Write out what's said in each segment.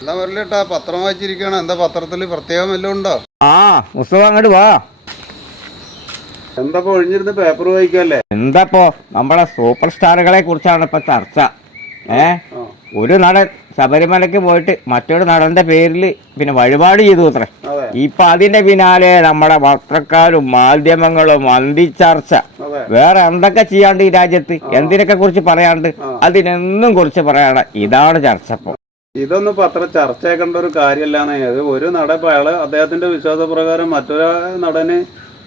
എന്താ പറയട്ടാ, പത്രം വായിച്ചിരിക്കണം. എന്താ പത്രത്തിൽ പ്രത്യേകം വല്ലതും ഉണ്ടോ? മുസ്തഫ അങ്ങോട്ട് വാ. എന്താ ഒഴിഞ്ഞിരുന്ന് പേപ്പർ വായിക്കല്ലേ? എന്താപ്പോ നമ്മളെ സൂപ്പർ സ്റ്റാറുകളെ കുറിച്ചാണ് ഇപ്പൊ ചർച്ച. ഒരു നടൻ ശബരിമലക്ക് പോയിട്ട് മറ്റൊരു നടന്റെ പേരിൽ പിന്നെ വഴിപാട് ചെയ്തു അത്രേ. ഇപ്പൊ അതിന്റെ പിന്നാലെ നമ്മുടെ പത്രക്കാരും മാധ്യമങ്ങളും അന്തിച്ചർച്ച. വേറെ എന്തൊക്കെ ചെയ്യാണ്ട് ഈ രാജ്യത്ത്, എന്തിനൊക്കെ കുറിച്ച് പറയാണ്ട്, അതിനെന്നും കുറിച്ച് പറയാണ്. ഇതാണ് ചർച്ച. ഇപ്പൊ ഇതൊന്നും പത്ര ചർച്ചയാക്കേണ്ട ഒരു കാര്യമല്ലാന്ന്. അത് ഒരു നടൻ അയാള് അദ്ദേഹത്തിന്റെ വിശ്വാസപ്രകാരം മറ്റൊരു നടന്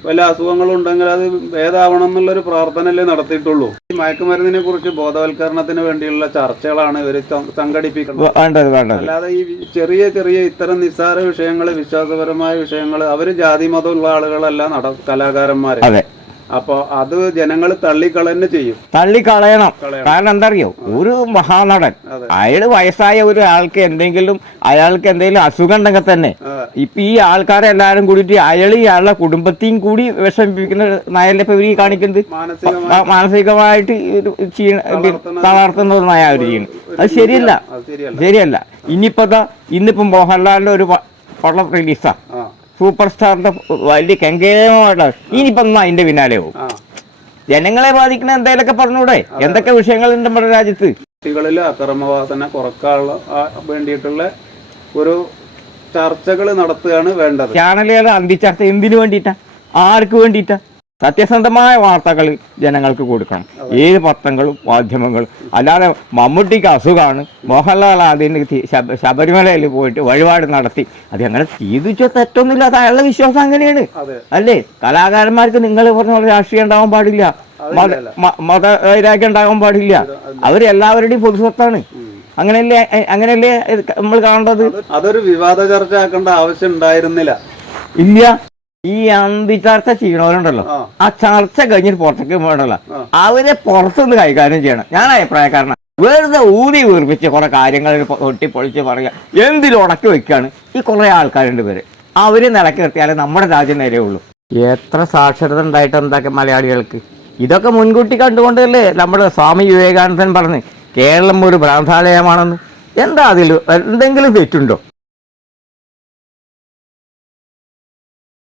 വല്ല അസുഖങ്ങളുണ്ടെങ്കിൽ അത് ഭേദാവണം എന്നുള്ളൊരു പ്രാർത്ഥനയല്ലേ നടത്തിയിട്ടുള്ളൂ. ഈ മയക്കുമരുന്നിനെ കുറിച്ച് ബോധവൽക്കരണത്തിന് വേണ്ടിയുള്ള ചർച്ചകളാണ് ഇവർ സംഘടിപ്പിക്കുന്നത്. അല്ലാതെ ഈ ചെറിയ ചെറിയ ഇത്തരം നിസ്സാര വിഷയങ്ങൾ, വിശ്വാസപരമായ വിഷയങ്ങൾ, അവര് ജാതി മതമുള്ള ആളുകളല്ല കലാകാരന്മാര്. അപ്പൊ അത് ജനങ്ങൾ തള്ളിക്കളന്നെ ചെയ്യും. തള്ളിക്കളയണം. കാരണം എന്താ അറിയോ, ഒരു മഹാനടൻ അയാള് വയസ്സായ ഒരു ആൾക്ക് അയാൾക്ക് എന്തെങ്കിലും അസുഖം ഉണ്ടെങ്കിൽ തന്നെ ഇപ്പൊ ഈ ആൾക്കാരെ എല്ലാരും കൂടിയിട്ട് അയാളുടെ കുടുംബത്തെയും കൂടി വിഷമിപ്പിക്കുന്ന നയല്ലേ ഇപ്പൊ ഇവര് കാണിക്കുന്നത്. മാനസികമായിട്ട് തളർത്തുന്ന നയ അവര് ചെയ്യുന്നത്. അത് ശരിയല്ല. ഇന്നിപ്പം മോഹൻലാലിന്റെ ഒരു പടം റിലീസാ, സൂപ്പർ സ്റ്റാറിന്റെ വലിയ കെങ്കേമമായിട്ടാണ്. ഇനിയിപ്പം അതിന്റെ പിന്നാലെ പോകും. ജനങ്ങളെ ബാധിക്കുന്ന എന്തെങ്കിലുമൊക്കെ പറഞ്ഞൂടെ? എന്തൊക്കെ വിഷയങ്ങളുണ്ട് നമ്മുടെ രാജ്യത്ത്? കുട്ടികളിൽ അക്രമവാസന കുറക്കാനുള്ള വേണ്ടിയിട്ടുള്ള ഒരു ചർച്ചകൾ നടത്തുകയാണ് വേണ്ടത്. ചാനലുകളുടെ അന്തിച്ചർച്ച എന്തിനു വേണ്ടിയിട്ടാ? ആർക്ക് വേണ്ടിയിട്ടാ? സത്യസന്ധമായ വാർത്തകൾ ജനങ്ങൾക്ക് കൊടുക്കണം. ഏത് പത്രങ്ങളും മാധ്യമങ്ങളും. അല്ലാതെ മമ്മൂട്ടിക്ക് അസുഖമാണ്, മോഹൻലാൽ അതിന് ശബരിമലയിൽ പോയിട്ട് വഴിപാട് നടത്തി, അത് അങ്ങനെ ചെയ്തിച്ചോ തെറ്റൊന്നുമില്ല. അത് അയാളുടെ വിശ്വാസം അങ്ങനെയാണ് അല്ലേ? കലാകാരന്മാർക്ക് നിങ്ങൾ പറഞ്ഞ പോലെ രാഷ്ട്രീയം ഉണ്ടാവാൻ പാടില്ല, മതവൈരാഗ്യം ഉണ്ടാകാൻ പാടില്ല. അവരെല്ലാവരുടെയും പൊതുസ്വത്താണ്. അങ്ങനെയല്ലേ നമ്മൾ കാണേണ്ടത്? അതൊരു വിവാദ ചർച്ച ആക്കേണ്ട ആവശ്യം ഉണ്ടായിരുന്നില്ല. ഇല്ല. ഈ അന്തിച്ചർച്ച ചെയ്യണവരുണ്ടല്ലോ, ആ ചർച്ച കഴിഞ്ഞിട്ട് പുറത്തേക്ക് പോകണല്ലോ, അവരെ പുറത്തുനിന്ന് കൈകാര്യം ചെയ്യണം. ഞാൻ അഭിപ്രായക്കാരനാണ്. വെറുതെ ഊതി വീർപ്പിച്ച് കുറെ കാര്യങ്ങൾ പൊട്ടിപ്പൊളിച്ച് പറയുക, എന്തിലും ഉടക്കി വെക്കുകയാണ് ഈ കുറെ ആൾക്കാരുണ്ട്. പേര് അവര് നിലക്ക് നിർത്തിയാലേ നമ്മുടെ രാജ്യം നേരെയുള്ളൂ. എത്ര സാക്ഷരത ഉണ്ടായിട്ട് എന്താക്കി മലയാളികൾക്ക്? ഇതൊക്കെ മുൻകൂട്ടി കണ്ടുകൊണ്ടല്ലേ നമ്മുടെ സ്വാമി വിവേകാനന്ദൻ പറഞ്ഞ് കേരളം ഒരു ഭ്രാന്താലയമാണെന്ന്. എന്താ അതിൽ എന്തെങ്കിലും തെറ്റുണ്ടോ?